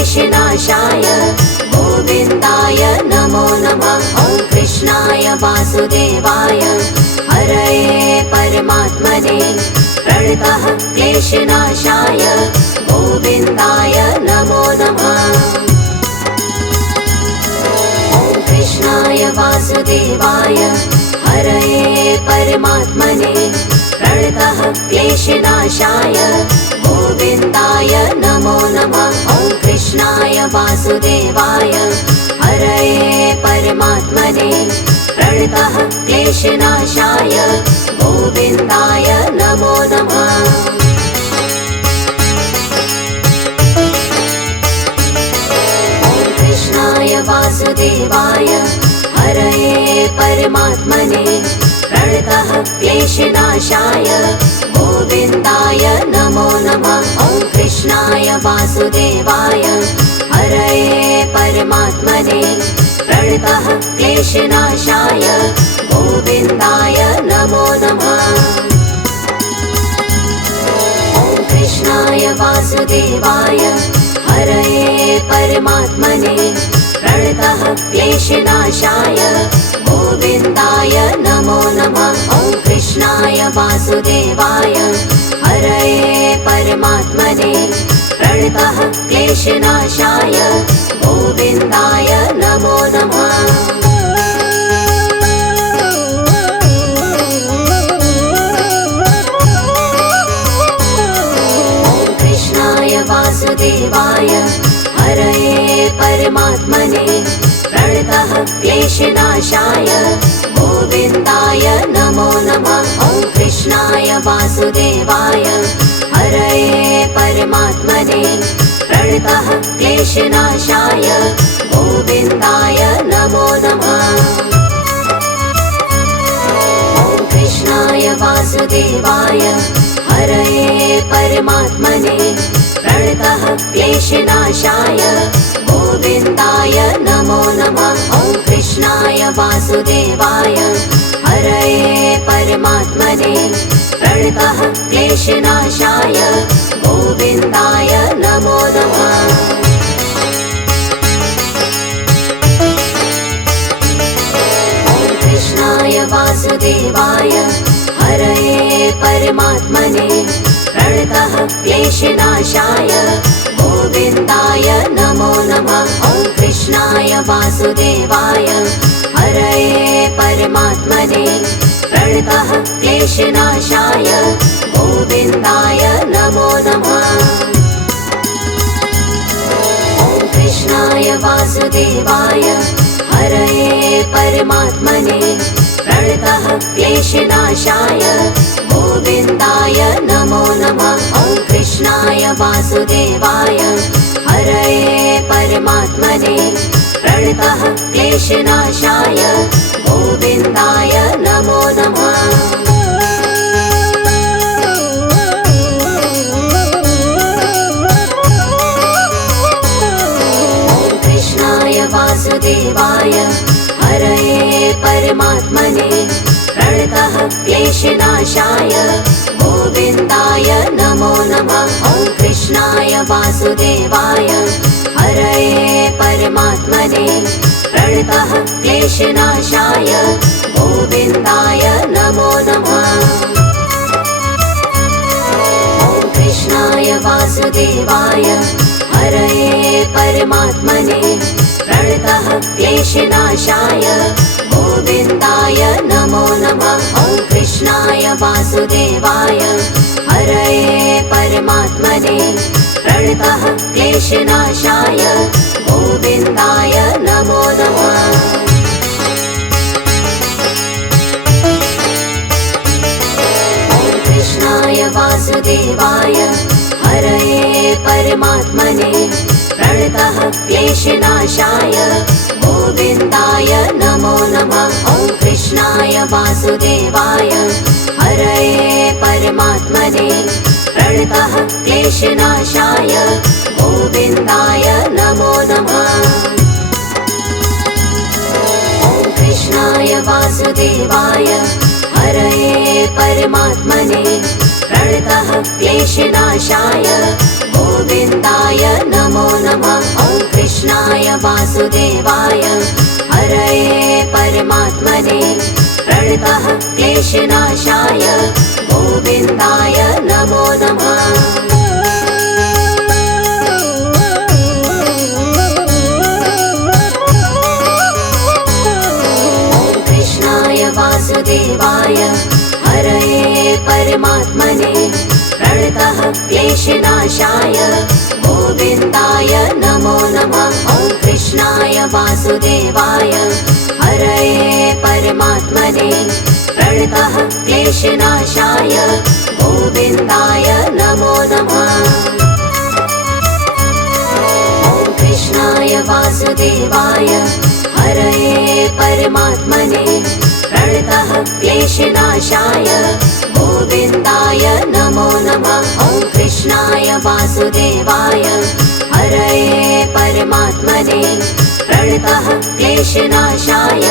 क्लेशनाशाय गोविन्दाय नमो नमः। ॐ कृष्णाय वासुदेवाय हरये परमात्मने प्रणतः क्लेशनाशाय गोविन्दाय नमो नमः। ॐ कृष्णाय वासुदेवाय हरये परमात्मने प्रणतः क्लेशनाशाय गोविन्दाय नमो नमः। ॐ कृष्णाय वासुदेवाय हरये परमात्मने प्रणतः क्लेशनाशाय गोविन्दाय नमो नमः। ॐ कृष्णाय वासुदेवाय हरये परमात्मने प्रणतः क्लेशनाशाय गोविन्दाय नमो नमः। ॐ कृष्णाय वासुदेवाय हरये परमात्मने प्रणतः क्लेशनाशाय गोविन्दाय नमो नमः। ॐ कृष्णाय वासुदेवाय हरये परमात्मने प्रणतः क्लेशनाशाय गोविन्दाय नमो नमः। ॐ कृष्णाय वासुदेवाय हरये परमात्मने प्रणतः क्लेशनाशाय गोविन्दाय नमो नमः। ॐ कृष्णाय वासुदेवाय हरये परमात्मने प्रणतः क्लेशनाशाय गोविन्दाय नमो नमः। ॐ कृष्णाय वासुदेवाय हरये परमात्मने प्रणतः क्लेशनाशाय गोविन्दाय नमो नमः। ॐ कृष्णाय वासुदेवाय हरये परमात्मने प्रणतः क्लेशनाशाय गोविन्दाय नमो नमः। ॐ कृष्णाय वासुदेवाय हरये परमात्मने प्रणतः क्लेशनाशाय गोविन्दाय नमो नमः। ॐ कृष्णाय वासुदेवाय हरये परमात्मने प्रणतः क्लेशनाशाय गोविन्दाय नमो नमः। ॐ कृष्णाय वासुदेवाय हरये परमात्मने प्रणतः क्लेशनाशाय गोविन्दाय नमो नमः। ॐ कृष्णाय वासुदेवाय हरये परमात्मने प्रणतः क्लेशनाशाय गोविन्दाय नमो नमः। ॐ कृष्णाय वासुदेवाय हरये परमात्मने प्रणतः क्लेशनाशाय गोविन्दाय नमो नमः। ॐ कृष्णाय वासुदेवाय हरये परमात्मने प्रणतः क्लेशनाशाय गोविन्दाय नमो नमः। ॐ कृष्णाय वासुदेवाय हरये परमात्मने प्रणतः क्लेशनाशाय गोविन्दाय नमो नमः। ॐ कृष्णाय वासुदेवाय हरये परमात्मने प्रणतः क्लेशनाशाय गोविन्दाय नमो नमः। ॐ कृष्णाय वासुदेवाय हरये परमात्मने प्रणतः क्लेशनाशाय गोविन्दाय नमो नमः। ॐ कृष्णाय वासुदेवाय हरये परमात्मने प्रणतः क्लेशनाशाय गोविन्दाय नमो नमः। ॐ कृष्णाय वासुदेवाय हरये परमात्मने प्रणतः क्लेशनाशाय गोविन्दाय नमो नमः। ॐ कृष्णाय वासुदेवाय हरये परमात्मने प्रणतः क्लेशनाशाय गोविन्दाय नमो नमः। वासुदेवाय हरये परमात्मने प्रणतः क्लेशनाशाय गोविन्दाय नमो नमः। वासुदेवाय हरये परमात्मने प्रणतः क्लेशनाशाय गोविन्दाय नमो नमः। ॐ कृष्णाय वासुदेवाय हरये परमात्मने प्रणतः क्लेशनाशाय गोविन्दाय नमो नमः। ॐ कृष्णाय वासुदेवाय हरये परमात्मने प्रणतः क्लेशनाशाय गोविन्दाय नमो नमः। ॐ कृष्णाय वासुदेवाय हरये परमात्मने प्रणतः क्लेशनाशाय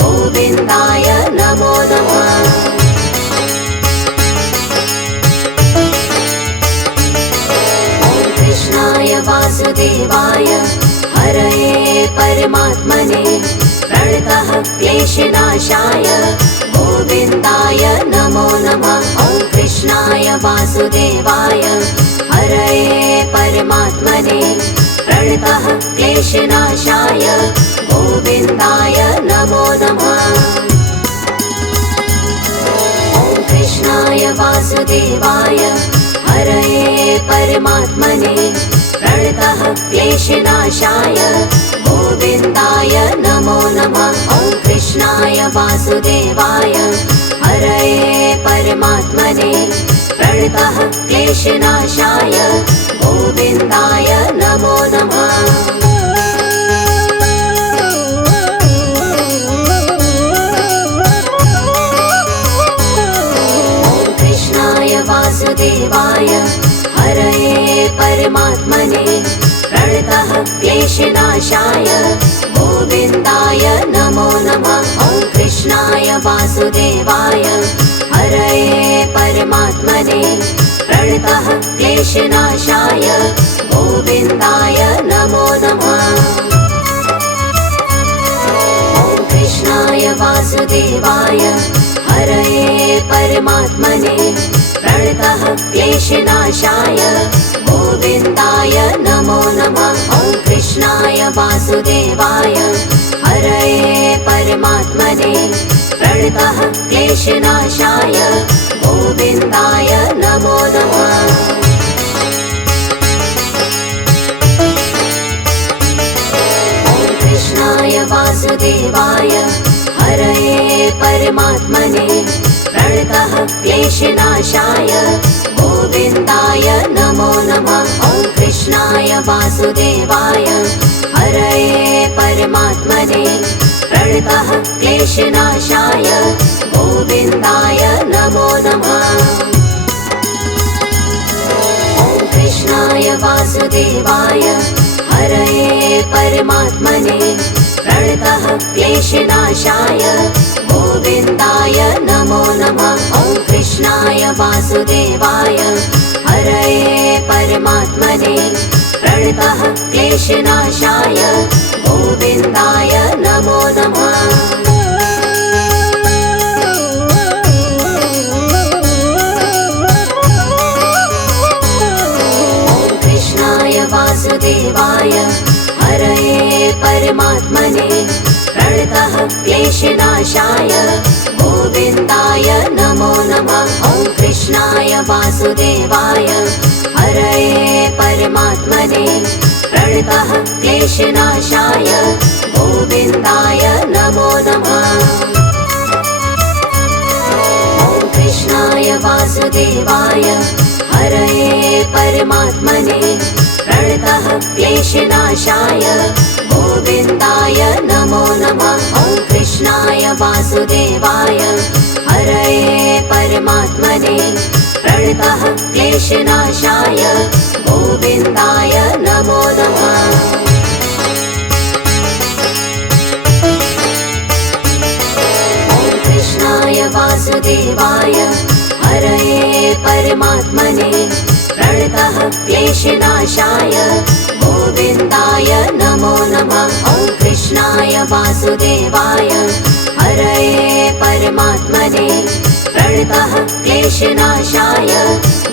गोविन्दाय नमो नमः। ॐ कृष्णाय वासुदेवाय हरये परमात्मने प्रणतः क्लेशनाशाय गोविन्दाय नमो नमः। ॐ कृष्णाय वासुदेवाय हरये परमात्मने प्रणतः क्लेशनाशाय गोविन्दाय नमो नमः। ॐ कृष्णाय वासुदेवाय हरये परमात्मने प्रणतः क्लेशनाशाय गोविन्दाय नमो नमः। ॐ कृष्णाय वासुदेवाय हरये परमात्मने प्रणतः क्लेशनाशाय गोविन्दाय नमो नमः। ॐ कृष्णाय वासुदेवाय हरये परमात्मने प्रणतः क्लेशनाशाय गोविन्दाय नमो नमः। ॐ कृष्णाय वासुदेवाय हरये परमात्मने प्रणतः क्लेशनाशाय गोविन्दाय नमो नमः। ॐ कृष्णाय वासुदेवाय हरये परमात्मने प्रणतः क्लेशनाशाय गोविन्दाय नमो नमः। ॐ कृष्णाय वासुदेवाय हरये परमात्मने प्रणतः क्लेशनाशाय गोविन्दाय नमो नमः। ॐ कृष्णाय वासुदेवाय हरये परमात्मने प्रणतः क्लेशनाशाय गोविन्दाय नमो नमः। ॐ कृष्णाय वासुदेवाय हरये परमात्मने प्रणतः क्लेशनाशाय गोविन्दाय नमो नमः। ॐ कृष्णाय वासुदेवाय हरये परमात्मने प्रणतः क्लेशनाशाय गोविन्दाय नमो नमः। ॐ कृष्णाय वासुदेवाय हरये परमात्मने प्रणतः क्लेशनाशाय गोविन्दाय नमो नमः। ॐ कृष्णाय वासुदेवाय हरये परमात्मने प्रणतः क्लेशनाशाय गोविन्दाय नमो नमः। ॐ कृष्णाय वासुदेवाय हरये परमात्मने प्रणतः क्लेशनाशाय गोविन्दाय नमो नमः। ॐ कृष्णाय वासुदेवाय हरये परमात्मने प्रणतः क्लेशनाशाय गोविन्दाय नमो नमः। ॐ कृष्णाय वासुदेवाय हरये परमात्मने प्रणतः क्लेशनाशाय गोविन्दाय नमो नमः। ॐ कृष्णाय वासुदेवाय हरये परमात्मने प्रणतः क्लेशनाशाय गोविन्दाय नमो नमः। वासुदेवाय हरये परमात्मने प्रणतः क्लेशनाशाय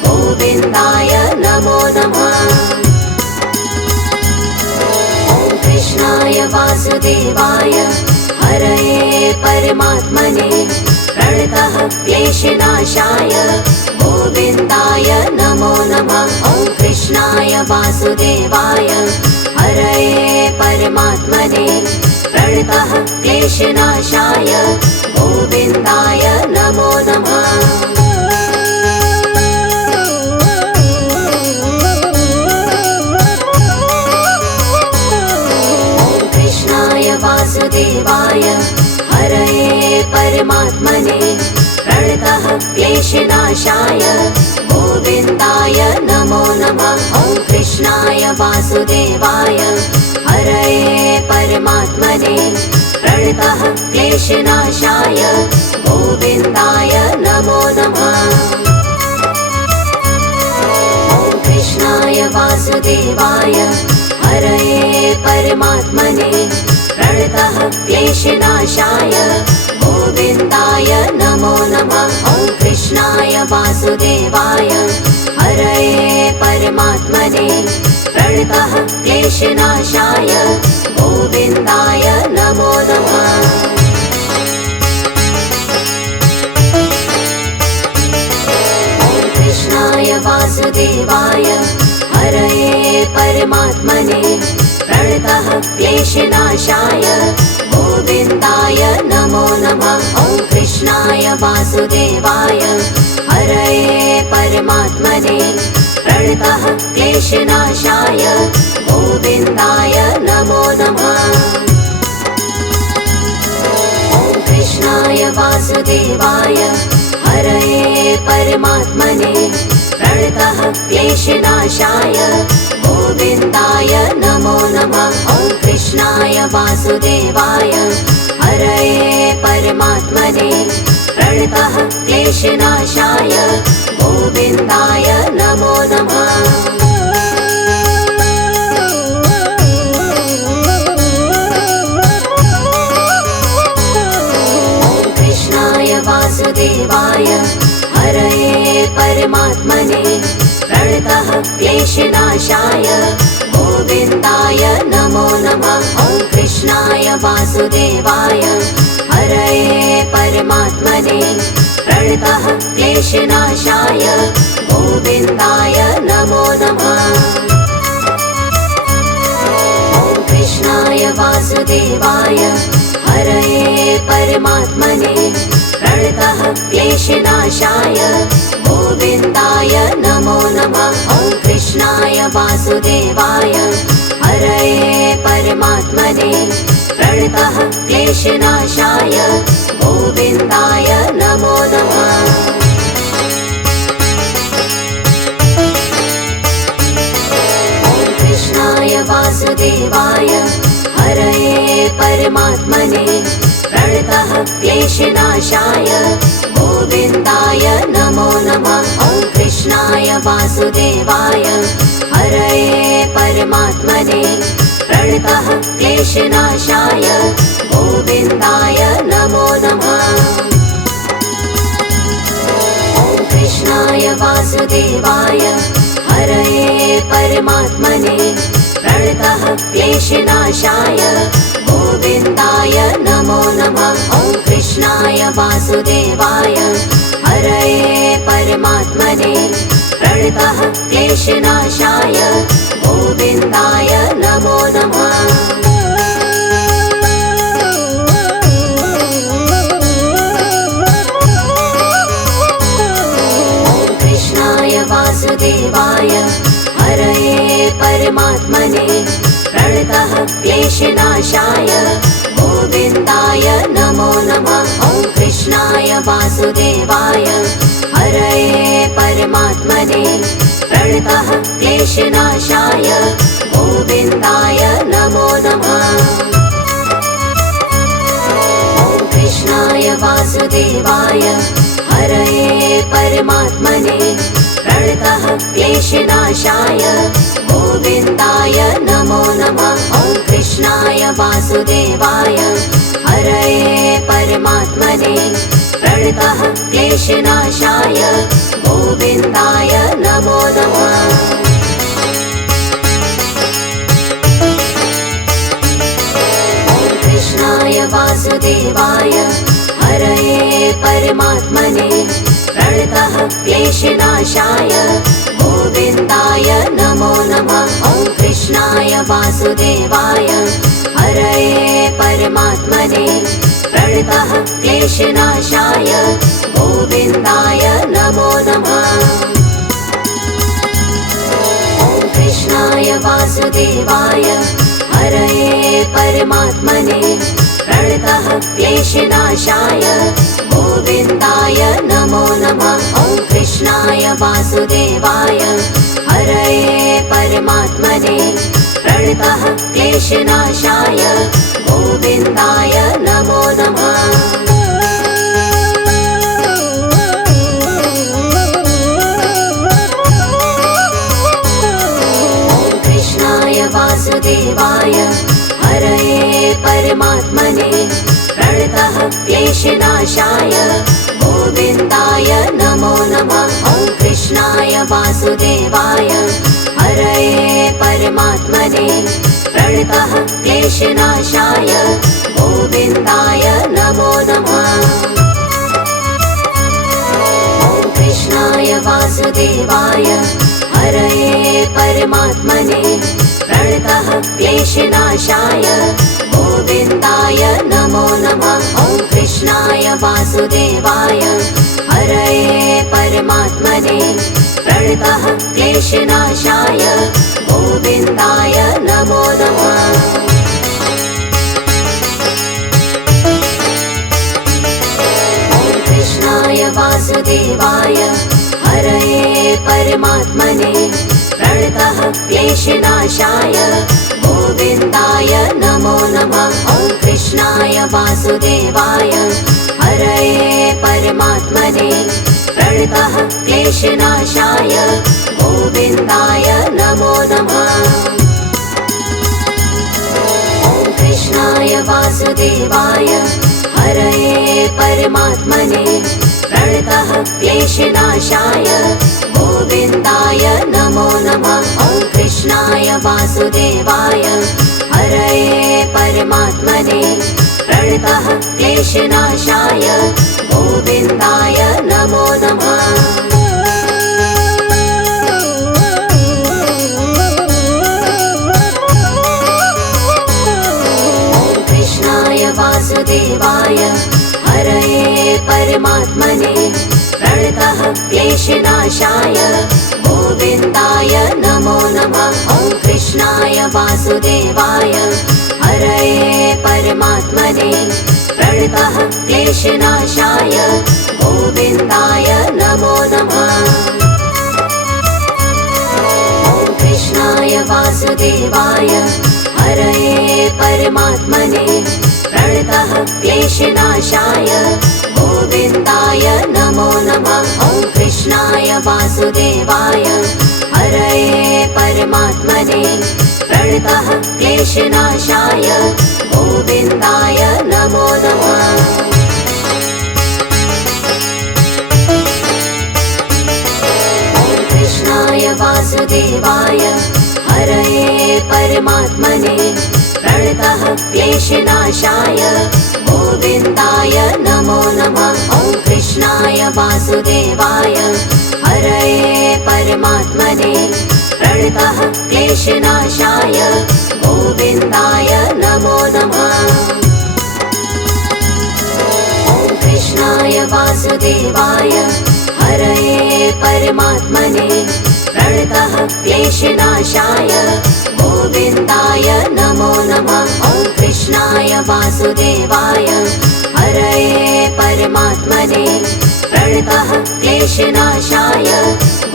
गोविन्दाय नमो नमः। ॐ कृष्णाय वासुदेवाय हरये परमात्मने प्रणतः क्लेशनाशाय गोविन्दाय नमो नमः। ॐ कृष्णाय वासुदेवाय हरये परमात्मने प्रणतः क्लेशनाशाय गोविन्दाय नमो नमः। ॐ कृष्णाय वासुदेवाय हरये परमात्मने प्रणतः क्लेशनाशाय गोविन्दाय नमो नमः। ॐ कृष्णाय वासुदेवाय हरये परमात्मने प्रणतः क्लेशनाशाय गोविन्दाय नमो नमः। ॐ कृष्णाय वासुदेवाय हरये परमात्मने प्रणतः क्लेशनाशाय गोविन्दाय नमो नमः। ॐ कृष्णाय वासुदेवाय हरये परमात्मने प्रणतः क्लेशनाशाय गोविन्दाय नमो नमः। ॐ कृष्णाय वासुदेवाय हरये परमात्मने प्रणतः क्लेशनाशाय गोविन्दाय नमो नमः। ॐ कृष्णाय वासुदेवाय हरये परमात्मने प्रणतः क्लेशनाशाय गोविन्दाय नमो नमः। ॐ कृष्णाय वासुदेवाय हरये परमात्मने प्रणतः क्लेशनाशाय गोविन्दाय नमो नमः। ॐ कृष्णाय वासुदेवाय हरये परमात्मने प्रणतः क्लेशनाशाय गोविन्दाय नमो नमः। ॐ कृष्णाय वासुदेवाय हरये परमात्मने प्रणतः क्लेशनाशाय गोविन्दाय नमो नमः। ॐ कृष्णाय वासुदेवाय हरये परमात्मने प्रणतः क्लेशनाशाय गोविन्दाय नमो नमः। ॐ कृष्णाय वासुदेवाय हरये परमात्मने प्रणतः क्लेशनाशाय गोविन्दाय नमो नमः। ॐ कृष्णाय वासुदेवाय हरये परमात्मने प्रणतः क्लेशनाशाय गोविन्दाय नमो नमः। ॐ कृष्णाय वासुदेवाय हरये परमात्मने प्रणतः क्लेशनाशाय गोविन्दाय नमो नमः। ॐ कृष्णाय वासुदेवाय हरये परमात्मने प्रणतः क्लेशनाशाय गोविन्दाय नमो नमः। ॐ कृष्णाय वासुदेवाय हरये परमात्मने प्रणतः क्लेशनाशाय गोविन्दाय नमो नमः। ॐ कृष्णाय वासुदेवाय हरये परमात्मने प्रणतः क्लेशनाशाय गोविन्दाय नमो नमः। ॐ कृष्णाय वासुदेवाय हरये परमात्मने प्रणतः क्लेशनाशाय गोविन्दाय नमो नमः। ॐ कृष्णाय वासुदेवाय हरये परमात्मने प्रणतः क्लेशनाशाय गोविन्दाय नमो नमः। ॐ कृष्णाय वासुदेवाय हरये परमात्मने प्रणतः क्लेशनाशाय गोविन्दाय नमो नमः। ॐ कृष्णाय वासुदेवाय हरये परमात्मने प्रणतः क्लेशनाशाय गोविन्दाय नमो नमः। ॐ कृष्णाय वासुदेवाय हरये परमात्मने प्रणतः क्लेशनाशाय गोविन्दाय नमो नमः। ॐ कृष्णाय वासुदेवाय हरये परमात्मने प्रणतः क्लेशनाशाय गोविन्दाय नमो नमः। ॐ कृष्णाय वासुदेवाय हरये परमात्मने प्रणतः क्लेशनाशाय गोविन्दाय नमो नमः। ॐ कृष्णाय वासुदेवाय हरये परमात्मने प्रणतः क्लेशनाशाय गोविन्दाय नमो नमः। ॐ कृष्णाय वासुदेवाय हरये परमात्मने प्रणतः क्लेशनाशाय गोविन्दाय नमो नमः। ॐ कृष्णाय वासुदेवाय हरये परमात्मने प्रणतः क्लेशनाशाय गोविन्दाय नमो नमः। ॐ कृष्णाय वासुदेवाय हरये परमात्मने प्रणतः क्लेशनाशाय गोविन्दाय नमो नमः। ॐ कृष्णाय वासुदेवाय हरये परमात्मने प्रणतः क्लेशनाशाय गोविन्दाय नमो नमः। ॐ कृष्णाय वासुदेवाय हरये परमात्मने प्रणतः क्लेशनाशाय गोविन्दाय नमो नमः। ॐ कृष्णाय वासुदेवाय हरये परमात्मने प्रणतः क्लेशनाशाय गोविन्दाय नमो नमः। ॐ कृष्णाय वासुदेवाय हरये परमात्मने प्रणतः क्लेशनाशाय गोविन्दाय नमो नमः। ॐ कृष्णाय वासुदेवाय हरये परमात्मने प्रणतः क्लेशनाशाय गोविन्दाय नमो नमः। ॐ कृष्णाय वासुदेवाय हरये परमात्मने प्रणतः क्लेशनाशाय गोविन्दाय नमो नमः। ॐ कृष्णाय वासुदेवाय हरये परमात्मने प्रणतः क्लेशनाशाय गोविन्दाय नमो नमः। ॐ कृष्णाय वासुदेवाय हरये परमात्मने प्रणतः क्लेशनाशाय गोविन्दाय नमो नमः। ॐ कृष्णाय वासुदेवाय हरये परमात्मने प्रणतः क्लेशनाशाय गोविन्दाय नमो नमः। ॐ कृष्णाय वासुदेवाय हरये परमात्मने प्रणतः क्लेशनाशाय गोविन्दाय नमो नमः। ॐ कृष्णाय वासुदेवाय हरये परमात्मने प्रणतः क्लेशनाशाय गोविन्दाय नमो नमः। ॐ कृष्णाय वासुदेवाय हरये परमात्मने प्रणतः क्लेशनाशाय गोविन्दाय नमो नमः। ॐ कृष्णाय वासुदेवाय हरये परमात्मने प्रणतः क्लेशनाशाय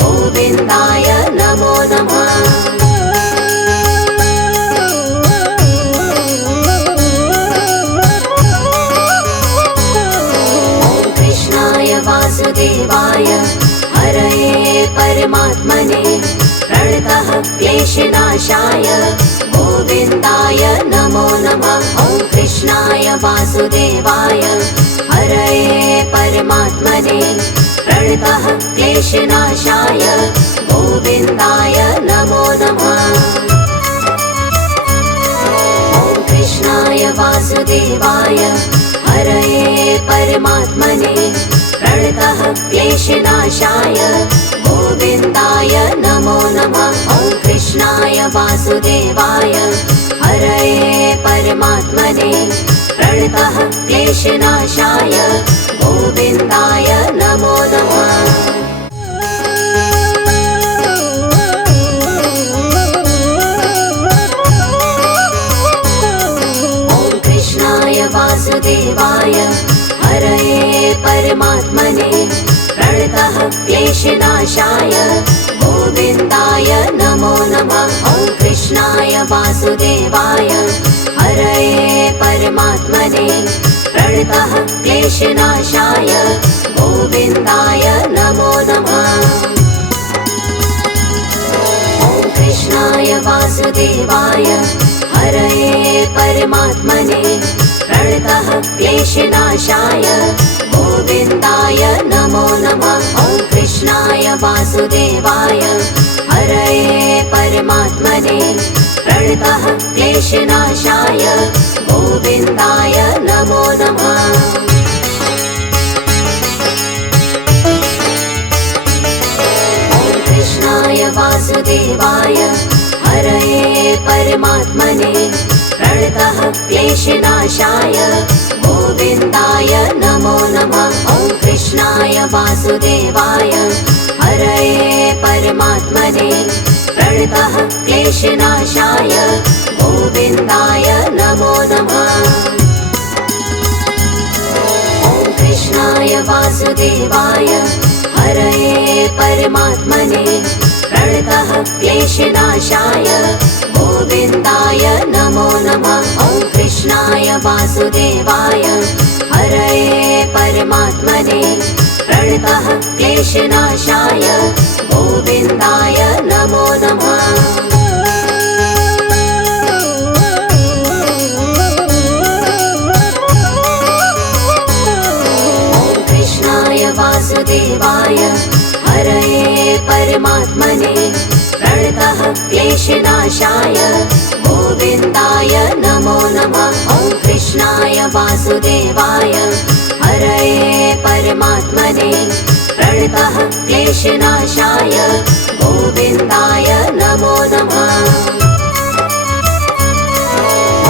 गोविन्दाय नमो नमः। ॐ कृष्णाय वासुदेवाय हरये परमात्मने प्रणतः क्लेशनाशाय गोविन्दाय नमो नमः। कृष्णाय वासुदेवाय हरये परमात्मने प्रणतः क्लेशनाशाय गोविन्दाय नमो नमः। ॐ कृष्णाय वासुदेवाय हरये परमात्मने प्रणतः क्लेशनाशाय गोविन्दाय नमो नमः। ॐ कृष्णाय वासुदेवाय हरये परमात्मने प्रणतः क्लेशनाशाय गोविन्दाय नमो नमः। ॐ कृष्णाय वासुदेवाय हरये परमात्मने प्रणतः क्लेशनाशाय गोविन्दाय नमो नमः। ॐ कृष्णाय वासुदेवाय हरये परमात्मने प्रणतः क्लेशनाशाय गोविन्दाय नमो नमः। ॐ कृष्णाय वासुदेवाय हरये परमात्मने प्रणतः क्लेशनाशाय गोविन्दाय नमो नमः। ॐ कृष्णाय वासुदेवाय हरये परमात्मने प्रणतः क्लेशनाशाय गोविन्दाय नमो नमः। ॐ कृष्णाय वासुदेवाय हरये परमात्मने प्रणतः क्लेशनाशाय गोविन्दाय नमो नमः। ॐ कृष्णाय वासुदेवाय हरये परमात्मने प्रणतः क्लेशनाशाय गोविन्दाय नमो नमः। ॐ कृष्णाय वासुदेवाय हरये परमात्मने प्रणतः क्लेशनाशाय गोविन्दाय नमो नमः। ॐ कृष्णाय वासुदेवाय हरये परमात्मने प्रणतः क्लेशनाशाय गोविन्दाय नमो नमः। ॐ कृष्णाय वासुदेवाय हरये परमात्मने प्रणतः क्लेशनाशाय गोविन्दाय नमो नमः। ॐ कृष्णाय वासुदेवाय हरये परमात्मने प्रणतः क्लेशनाशाय गोविन्दाय नमो नमः।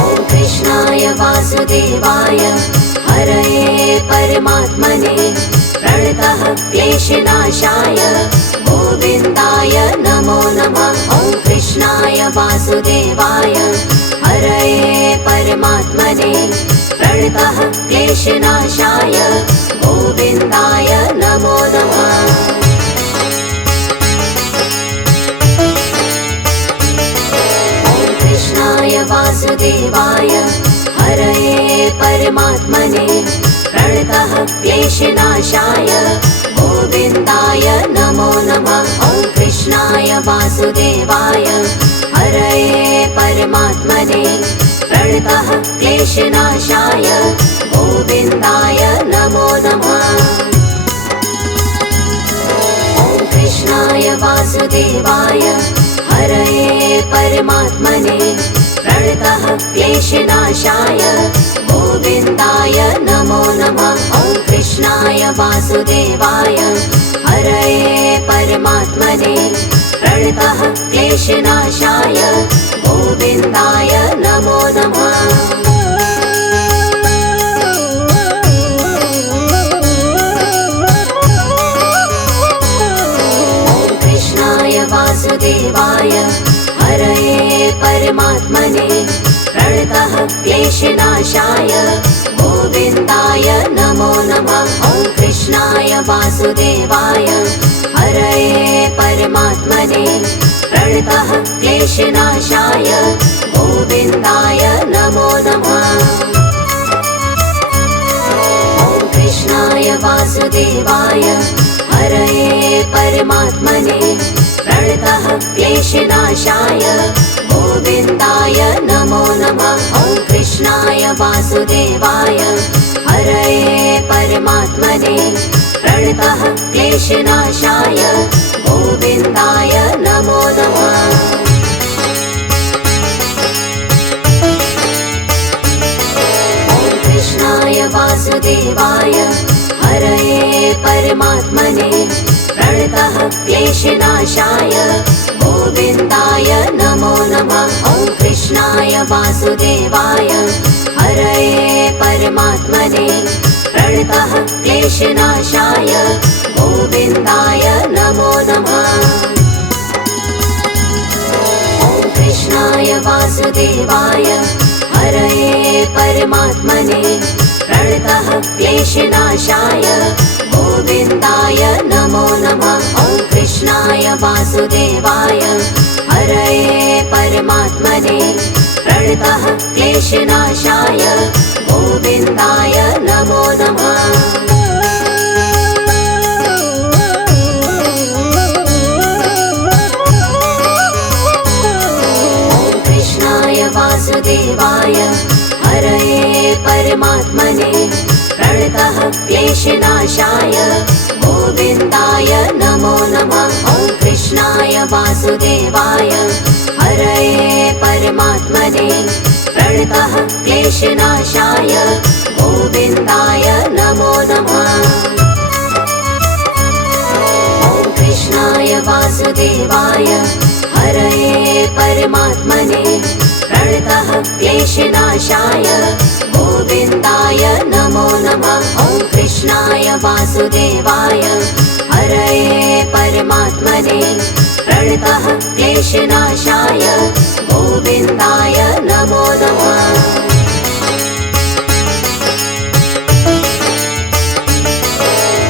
ॐ कृष्णाय वासुदेवाय हरये परमात्मने प्रणतः क्लेशनाशाय गोविन्दाय नमो नमः। ॐ कृष्णाय वासुदेवाय हरये परमात्मने प्रणतः क्लेशनाशाय गोविन्दाय नमो नमः। ॐ कृष्णाय वासुदेवाय हरये परमात्मने प्रणतः क्लेशनाशाय गोविन्दाय नमो नमः। ॐ कृष्णाय वासुदेवाय हरये परमात्मने प्रणतः क्लेशनाशाय गोविन्दाय नमो नमः। ॐ कृष्णाय वासुदेवाय हरये परमात्मने प्रणतः क्लेशनाशाय गोविन्दाय नमो नमः। ॐ कृष्णाय वासुदेवाय हरये परमात्मने प्रणतः क्लेशनाशाय गोविन्दाय नमो नमः। ॐ कृष्णाय वासुदेवाय हरये परमात्मने प्रणतः क्लेशनाशाय गोविन्दाय नमो नमः। ॐ कृष्णाय वासुदेवाय हरये परमात्मने प्रणतः क्लेशनाशाय गोविन्दाय नमो नमः। ॐ कृष्णाय वासुदेवाय हरये परमात्मने प्रणतः क्लेशनाशाय गोविन्दाय नमो नमः। ॐ कृष्णाय वासुदेवाय हरये परमात्मने प्रणतः क्लेशनाशाय गोविन्दाय नमो नमः। कृष्णाय वासुदेवाय हरये परमात्मने प्रणतः क्लेशनाशाय गोविन्दाय नमो नमः। ॐ कृष्णाय वासुदेवाय हरये परमात्मने प्रणतः क्लेशनाशाय गोविन्दाय नमो नमः। ॐ कृष्णाय वासुदेवाय हरये परमात्मने प्रणतः क्लेशनाशाय गोविन्दाय नमो नमः। ॐ कृष्णाय वासुदेवाय हरये परमात्मने प्रणतः क्लेशनाशाय गोविन्दाय नमो नमः। वासुदेवाय हरये परमात्मने प्रणतः क्लेशनाशाय गोविन्दाय नमो नमः। ॐ कृष्णाय वासुदेवाय हरये परमात्मने प्रणतः क्लेशनाशाय गोविन्दाय नमो नमः। ॐ कृष्णाय वासुदेवाय हरये परमात्मने प्रणतः क्लेशनाशाय गोविन्दाय नमो नमः। ॐ कृष्णाय वासुदेवाय हरये परमात्मने प्रणतः क्लेशनाशाय गोविन्दाय नमो नमः।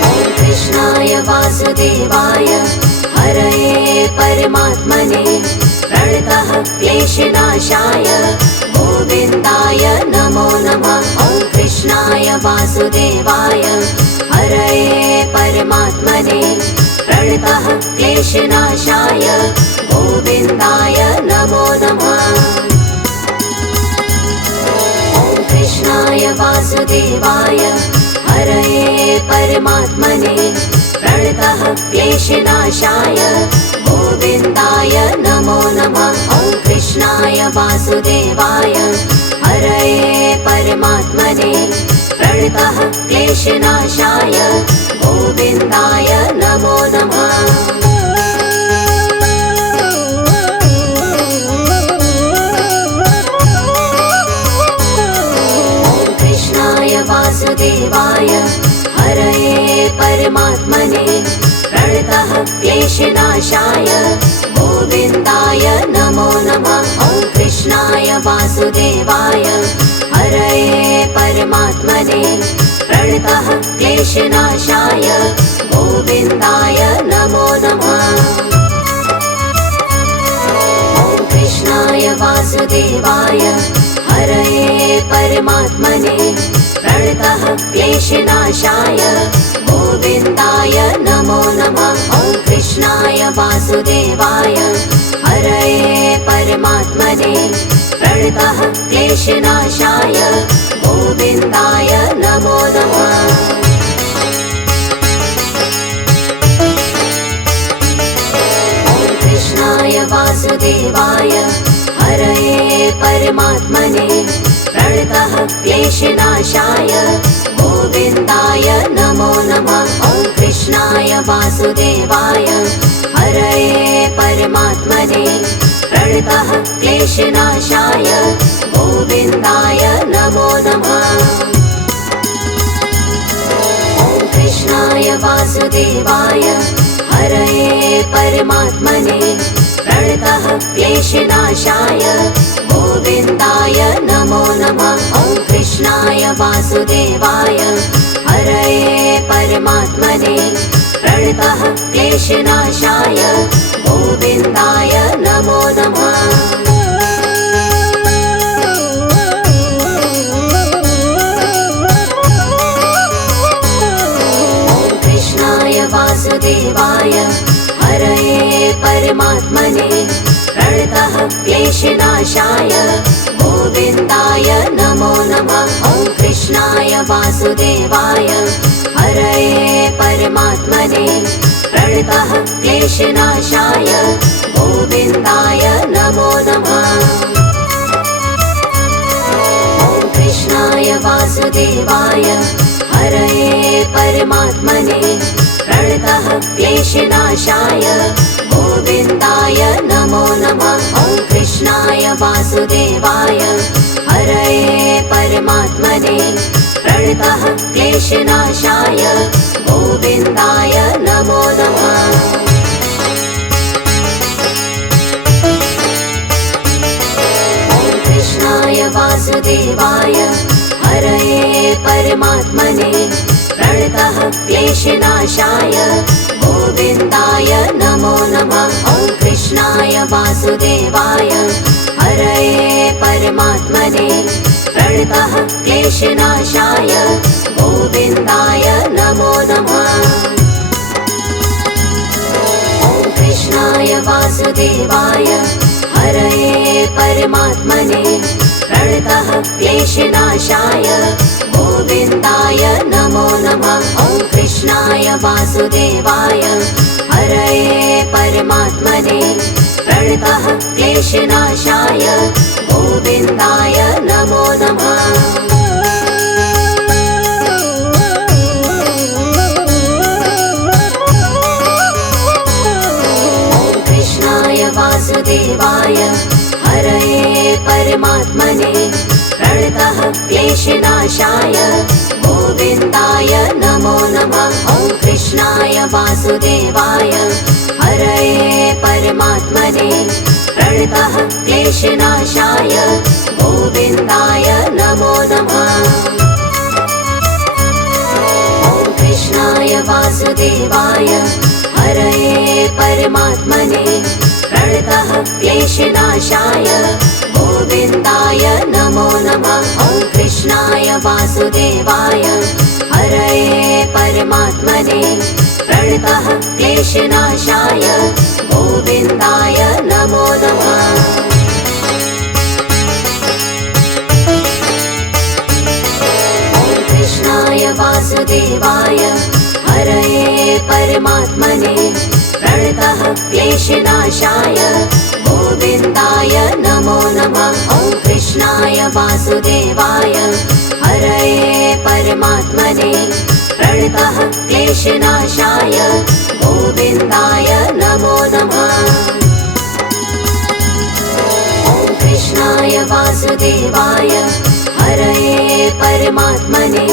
ॐ कृष्णाय वासुदेवाय हरये परमात्मने प्रणतः क्लेशनाशाय गोविन्दाय नमो नमः। ॐ कृष्णाय वासुदेवाय हरये परमात्मने प्रणतः क्लेशनाशाय गोविन्दाय नमो नमः। ॐ कृष्णाय वासुदेवाय हरये परमात्मने प्रणतः क्लेशनाशाय गोविन्दाय नमो नमः। ॐ कृष्णाय वासुदेवाय हरये परमात्मने प्रणतः क्लेशनाशाय गोविन्दाय नमो नमः। ॐ कृष्णाय वासुदेवाय हरये परमात्मने प्रणतः क्लेशनाशाय गोविन्दाय नमो नमः। ॐ कृष्णाय वासुदेवाय हरये परमात्मने प्रणतः क्लेशनाशाय गोविन्दाय नमो नमः। ॐ कृष्णाय वासुदेवाय हरये परमात्मने प्रणतः क्लेशनाशाय गोविन्दाय नमो नमः। ॐ कृष्णाय वासुदेवाय हरये परमात्मने प्रणतः क्लेशनाशाय गोविन्दाय नमो नमः। ॐ कृष्णाय वासुदेवाय हरये परमात्मने प्रणतः क्लेशनाशाय गोविन्दाय नमो नमः। ॐ कृष्णाय वासुदेवाय हरये परमात्मने प्रणतः क्लेशनाशाय गोविन्दाय नमो नमः। ॐ कृष्णाय वासुदेवाय हरये परमात्मने प्रणतः क्लेशनाशाय गोविन्दाय नमो नमः। ॐ कृष्णाय वासुदेवाय हरये परमात्मने प्रणतः क्लेशनाशाय गोविन्दाय नमो नमः। ॐ कृष्णाय वासुदेवाय हरये परमात्मने प्रणतः क्लेशनाशाय गोविन्दाय नमो नमः। वासुदेवाय हरये परमात्मने प्रणतः क्लेशनाशाय गोविन्दाय नमो नमः। ॐ कृष्णाय वासुदेवाय हरये परमात्मने प्रणतः क्लेशनाशाय गोविन्दाय नमो नमः। ॐ कृष्णाय वासुदेवाय हरये परमात्मने प्रणतः क्लेशनाशाय गोविन्दाय नमो नमः। ॐ कृष्णाय वासुदेवाय हरये परमात्मने प्रणतः क्लेशनाशाय गोविन्दाय नमो नमः। ॐ कृष्णाय वासुदेवाय हरये परमात्मने प्रणतः क्लेशनाशाय गोविन्दाय नमो नमः। ॐ कृष्णाय वासुदेवाय हरये परमात्मने प्रणतः क्लेशनाशाय गोविन्दाय नमो नमः। ॐ कृष्णाय वासुदेवाय हरये परमात्मने प्रणतः क्लेशनाशाय गोविन्दाय नमो नमः। ॐ कृष्णाय वासुदेवाय हरये परमात्मने प्रणतः क्लेशनाशाय गोविन्दाय नमो नमः। ॐ कृष्णाय वासुदेवाय हरये परमात्मने प्रणतः क्लेशनाशाय गोविन्दाय नमो नमः। ॐ कृष्णाय वासुदेवाय हरये परमात्मने प्रणतः क्लेशनाशाय गोविन्दाय नमो नमः। ॐ कृष्णाय वासुदेवाय हरये परमात्मने प्रणतः क्लेशनाशाय गोविन्दाय नमो नमः। ॐ कृष्णाय वासुदेवाय हरये परमात्मने प्रणतः क्लेशनाशाय गोविन्दाय नमो नमः। ॐ कृष्णाय वासुदेवाय हरये परमात्मने प्रणतः क्लेशनाशाय गोविन्दाय नमो नमः। ॐ कृष्णाय वासुदेवाय हरये परमात्मने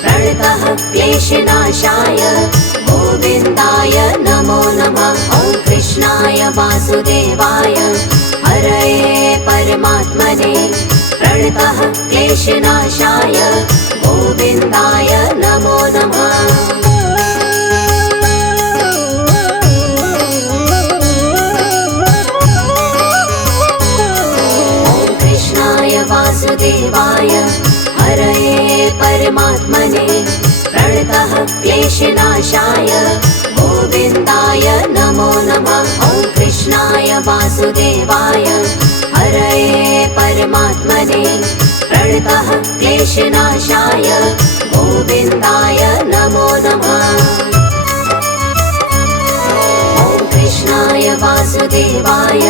प्रणतः क्लेशनाशाय गोविन्दाय नमो नमः। ॐ कृष्णाय वासुदेवाय हरये परमात्मने प्रणतः क्लेशनाशाय गोविन्दाय नमो नमः। ॐ कृष्णाय वासुदेवाय हरये परमात्मने प्रणतः क्लेशनाशाय गोविन्दाय नमो नमः। ॐ कृष्णाय वासुदेवाय हरये परमात्मने प्रणतः क्लेशनाशाय गोविन्दाय नमो नमः। ॐ कृष्णाय वासुदेवाय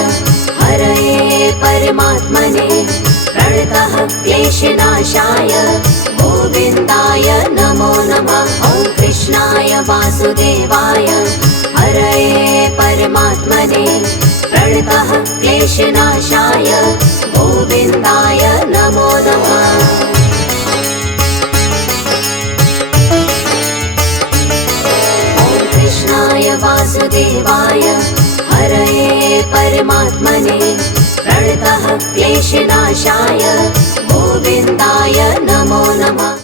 हरये परमात्मने प्रणतः क्लेशनाशाय गोविन्दाय नमो नमः। ॐ कृष्णाय वासुदेवाय हरये परमात्मने प्रणतः क्लेशनाशाय गोविन्दाय नमो नमः। ॐ कृष्णाय वासुदेवाय हरये परमात्मने प्रणतः क्लेशनाशाय गोविन्दाय नमो नमः।